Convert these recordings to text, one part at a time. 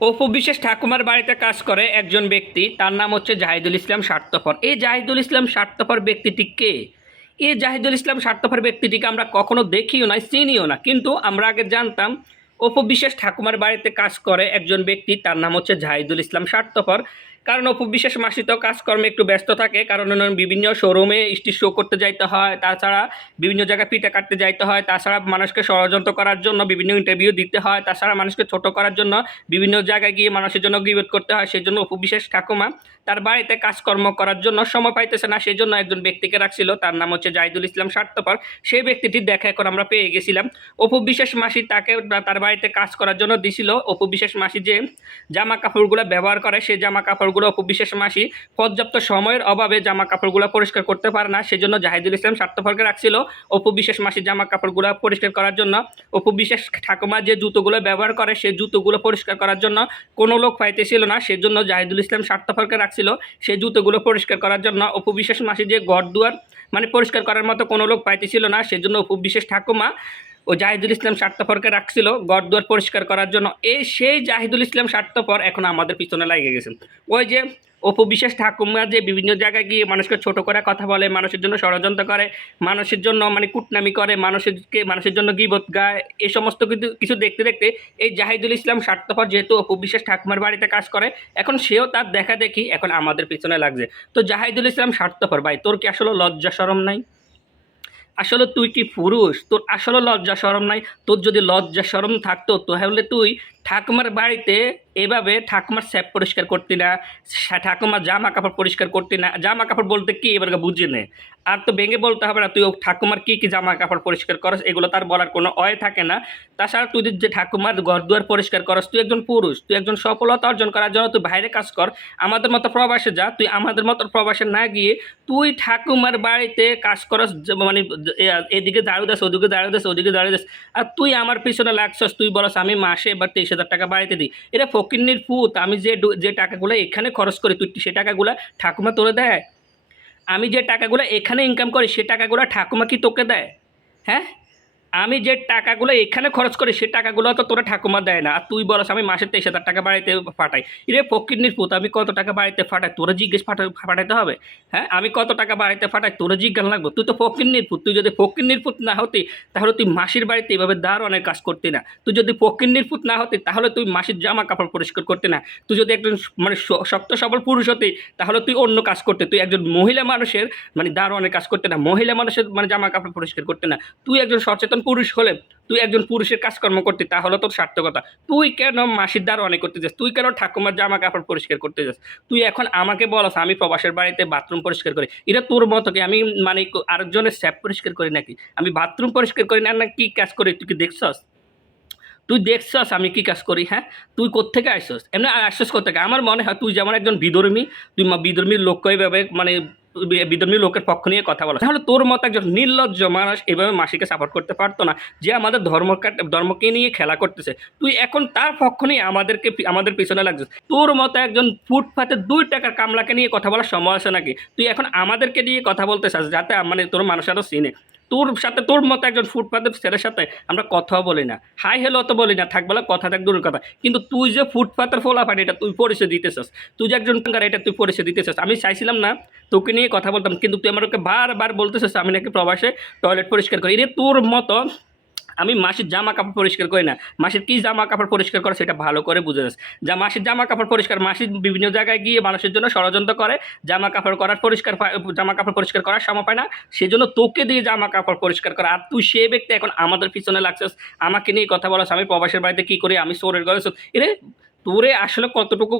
অপু বিশ্বাস ঠাকুমার বাড়িতে কাজ করে একজন ব্যক্তি, তার নাম হচ্ছে জাহিদুল ইসলাম স্বার্থপর। এই জাহিদুল ইসলাম স্বার্থপর ব্যক্তিটি কে? এই জাহিদুল ইসলাম স্বার্থপর ব্যক্তিটিকে আমরা কখনো দেখিও না, চিনিও না, কিন্তু আমরা আগে জানতাম অপু বিশ্বাস ঠাকুমার বাড়িতে কাজ করে একজন ব্যক্তি, তার নাম হচ্ছে জাহিদুল ইসলাম স্বার্থপর। কারণ অপু বিশ্বাস মাসি তো কাজকর্মে একটু ব্যস্ত থাকে, কারণ ওনার বিভিন্ন শোরুমে স্টেজ শো করতে যাইতে হয়, তাছাড়া বিভিন্ন জায়গায় পিঠা কাটতে যাইতে হয়, তাছাড়া মানুষকে ষড়যন্ত্র করার জন্য বিভিন্ন ইন্টারভিউ দিতে হয়, তাছাড়া মানুষকে ছোট করার জন্য বিভিন্ন জায়গায় গিয়ে মানুষের জন্য গিবত করতে হয়। সেই জন্য অপু বিশ্বাস ঠাকুমা তার বাড়িতে কাজকর্ম করার জন্য সময় পাইতেছে না, সেই জন্য একজন ব্যক্তিকে রাখছিল, তার নাম হচ্ছে জাহিদুল ইসলাম স্বার্থপর। সেই ব্যক্তিটির দেখা এখন আমরা পেয়ে গেছিলাম। অপু বিশ্বাস মাসি তাকে তার বাড়িতে কাজ করার জন্য দিছিল। অপু বিশ্বাস মাসি যে জামা কাপড়গুলো ব্যবহার করে, সেই জামা কাপড়গুলো অপু বিশ্বাস মাসি পর্যাপ্ত সময়ের অভাবে জামা কাপড়গুলো পরিষ্কার করতে পারে না, সেজন্য জাহিদুল ইসলাম স্বার্থপরকে রাখছিল অপু বিশ্বাস মাসি জামা কাপড়গুলো পরিষ্কার করার জন্য। অপু বিশ্বাস ঠাকুমা যে জুতোগুলো ব্যবহার করে, সেই জুতোগুলো পরিষ্কার করার জন্য কোনো লোক পাইতেছিল না, সেজন্য জাহিদুল ইসলাম স্বার্থপরকে রাখছিল সেই জুতোগুলো পরিষ্কার করার জন্য। অপু বিশ্বাস মাসি যে ঘর দুয়ার মানে পরিষ্কার করার মতো কোনো লোক পাইতেছিল না, সেজন্য অপু বিশ্বাস ঠাকুমা ও জাহিদুল ইসলাম স্বার্থপরকে রাখছিল ঘর দুয়ার পরিষ্কার করার জন্য। সেই জাহিদুল ইসলাম স্বার্থপর এখন আমাদের পিছনে লাগিয়ে গেছেন। ওই যে অপু বিশ্বাস ঠাকুমা যে বিভিন্ন জায়গায় গিয়ে মানুষকে ছোট করে কথা বলে, মানুষের জন্য ষড়যন্ত্র করে, মানুষের জন্য কুটনামি করে, মানুষের জন্য গীবত গায়, এই সমস্ত কিছু কিছু দেখতে দেখতে এই জাহিদুল ইসলাম স্বার্থপর যেহেতু অপু বিশ্বাস ঠাকুমার বাড়িতে কাজ করে, এখন সেও তার দেখা দেখি এখন আমাদের পিছনে লাগছে। তো জাহিদুল ইসলাম স্বার্থপর ভাই, তোর কি আসলে লজ্জা শরম নাই? আসলে তুই কি পুরুষ? তোর আসলে লজ্জা শরম নাই? তোর যদি লজ্জা শরম থাকতো তাহলে তুই ঠাকুমার বাড়িতে এভাবে ঠাকুমার স্যাপ পরিষ্কার করতি না, ঠাকুমার জামা কাপড় পরিষ্কার করতি না। জামা কাপড় বলতে কি এবার বুঝে নে, আর তো ভেঙে বলতে হবে না তুই ও ঠাকুমার কি কি জামা কাপড় পরিষ্কার করস, এগুলো তার বলার কোনো অয় থাকে না। তাছাড়া তুই যে ঠাকুমার ঘর দুয়ার পরিষ্কার করস, তুই একজন পুরুষ, তুই একজন সফলতা অর্জন করার জন্য তুই বাইরে কাজ কর, আমাদের মতো প্রবাসে যা। তুই আমাদের মতো প্রবাসে না গিয়ে তুই ঠাকুমার বাড়িতে কাজ করস, এদিকে দাঁড়িয়ে দাস, ওদিকে দাঁড়িয়ে দাস, ওদিকে দাঁড়িয়ে দাস, আর তুই আমার পিছনে লাগছস। তুই বলস আমি মাসে এবার 23,000 টাকা বাড়িতে দিই। এটা ফকিন্নির পুত। আমি যে যে টাকাগুলো এখানে খরচ করি, তুই সে টাকাগুলো ঠাকুমা তোরে দেয়? আমি যে টাকাগুলো এখানে ইনকাম করি সে টাকাগুলো ঠাকুমা কি তোকে দেয়? হ্যাঁ, আমি যে টাকাগুলো এখানে খরচ করি সে টাকাগুলো তো তোরা ঠাকুমা দেয় না, আর তুই বলস আমি মাসে 23,000 টাকা বাড়িতে ফাটাই। রে ফকিন্নির পুত, আমি কত টাকা বাড়িতে ফাটাই তোরা জিজ্ঞেস ফাটাইতে হবে? হ্যাঁ, আমি কত টাকা বাড়িতে ফাটাই তোরা জিজ্ঞাসা লাগবে? তুই তো ফকিন্নির পুত। তুই যদি ফকিন্নির পুত না হতি তাহলে তুই মাসির বাড়িতে এভাবে দারুণের কাজ করতি না। তুই যদি ফকিন্নির পুত না হতি তাহলে তুই মাসির জামা কাপড় পরিষ্কার করতি না। তুই যদি একজন শক্ত সবল পুরুষ হতি তাহলে তুই অন্য কাজ করতে। তুই একজন মহিলা মানুষের দারুণের কাজ করতে না, মহিলা মানুষের জামা কাপড় পরিষ্কার করতে না। তুই একজন সচেতন পুরুষ হলে তুই একজন পুরুষের কাজকর্ম করতে, তাহলে তোর সার্থকতা। তুই কেন মাসির দারোয়ানি করতে যাস? তুই কেন ঠাকুমার জামা কাপড় পরিষ্কার করতে যাস? তুই এখন আমাকে বলস আমি প্রবাসের বাড়িতে বাথরুম পরিষ্কার করি। এটা তোর মতো কি আমি আরেকজনের স্যাপ পরিষ্কার করি নাকি? আমি বাথরুম পরিষ্কার করি না, না কি কাজ করি তুই কি দেখছস? তুই দেখছস আমি কি কাজ করি? হ্যাঁ, তুই কোত্থেকে আসছস? এমনি আসছস কোত্থেকে? আমার মনে হয় তুই যেমন একজন বিধর্মী, তুই বিধর্মীর লোককে এভাবে বিধর্মী লোকের পক্ষ নিয়ে কথা বলা, তাহলে তোর মতো একজন নির্লজ্জ মানুষ এভাবে মাসিকে সাপোর্ট করতে পারতো না, যে আমাদের ধর্মকে নিয়ে খেলা করতেছে। তুই এখন তার পক্ষ নিয়ে আমাদের পিছনে লাগছিস। তোর মতো একজন ফুটপাতে 2 টাকার কামলাকে নিয়ে কথা বলার সময় আছে নাকি? তুই এখন আমাদেরকে নিয়ে কথা বলতে চাস যাতে তোর মানুষ আরও চিনে। তোর সাথে তোর মতো একজন ফুটপাতের ছেলের সাথে আমরা কথাও বলি না, হাই হ্যালো তো বলি না, থাকবেলা কথা থাক দূরের কথা। কিন্তু তুই যে ফুটপাতের ফোলাফানি এটা তুই পরিচয় দিতেছস, তুই যে একজন এটা তুই পরিচয় দিতেছস। আমি চাইছিলাম না তোকে নিয়ে কথা বলতাম, কিন্তু তুই আমাকে বারবার বলতেছিস আমি নাকি প্রবাসে টয়লেট পরিষ্কার করি। রে তোর মতো আমি মাসির জামা কাপড় পরিষ্কার করি না। মাসির কী জামা কাপড় পরিষ্কার করে সেটা ভালো করে বুঝে যাস। যা মাসির জামা কাপড় পরিষ্কার, মাসির বিভিন্ন জায়গায় গিয়ে মানুষের জন্য ষড়যন্ত্র করে, জামা কাপড় পরিষ্কার করার সময় পায় না, সেজন্য তোকে দিয়ে জামা কাপড় পরিষ্কার করা। আর তুই সে ব্যক্তি এখন আমাদের পিছনে লাগছিস, আমাকে নিয়ে কথা বলাস আমি প্রবাসের বাড়িতে কী করি, আমি চোরের ঘরে এরে তোরে আসলে কতটুকু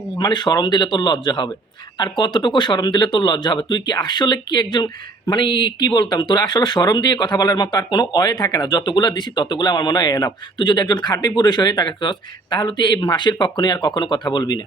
শরম দিলে তোর লজ্জা হবে? আর কতটুকু শরম দিলে তোর লজ্জা হবে? তুই কি আসলে কি একজন মানে কি বলতাম, তোর আসলে শরম দিয়ে কথা বলার মতো আর কোনো অয়ে থাকে না। যতগুলো দিছি ততগুলো আমার মনে হয় এনাফ। তুই যদি একজন খাঁটি পুরুষ হয়ে থাকে তাহলে তুই এই মাসের পক্ষ নিয়ে আর কখনো কথা বলবি না।